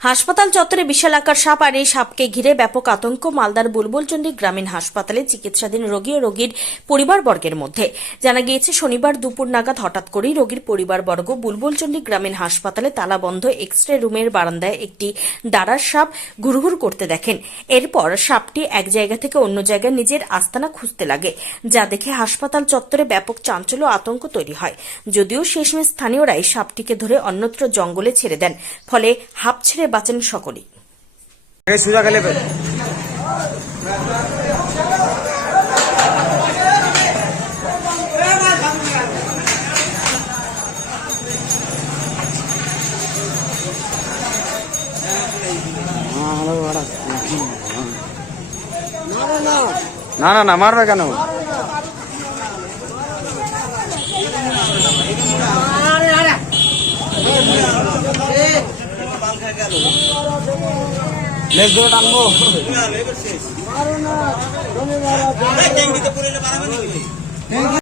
হাসপাতাল চত্বরে বিশাল আকার সাপ আর এই সাপকে ঘিরে ব্যাপক আতঙ্ক মালদার বুলবুলচন্ডী গ্রামীণ হাসপাতালে চিকিৎসাধীন রোগী ও রোগীর পরিবারবর্গের মধ্যে। জানা গিয়েছে, শনিবার দুপুর নাগাদ হঠাৎ করেই রোগীর পরিবারবর্গ বুলবুলচন্ডী গ্রামীণ হাসপাতালে তালাবন্ধ এক্স রে রুমের বারান্দায় একটি দাঁড়ার সাপ ঘুরঘুর করতে দেখেন। এরপর সাপটি এক জায়গা থেকে অন্য জায়গায় নিজের আস্তানা খুঁজতে লাগে, যা দেখে হাসপাতাল চত্বরে ব্যাপক চাঞ্চল্য আতঙ্ক তৈরি হয়। যদিও শেষমেশ স্থানীয়রাই সাপটিকে ধরে অন্যত্র জঙ্গলে ছেড়ে দেন, ফলে হাঁপ ছেড়ে বাঁচেন সোজা গেলে না না না মারবে কেন? লেজ ধরে টানবো।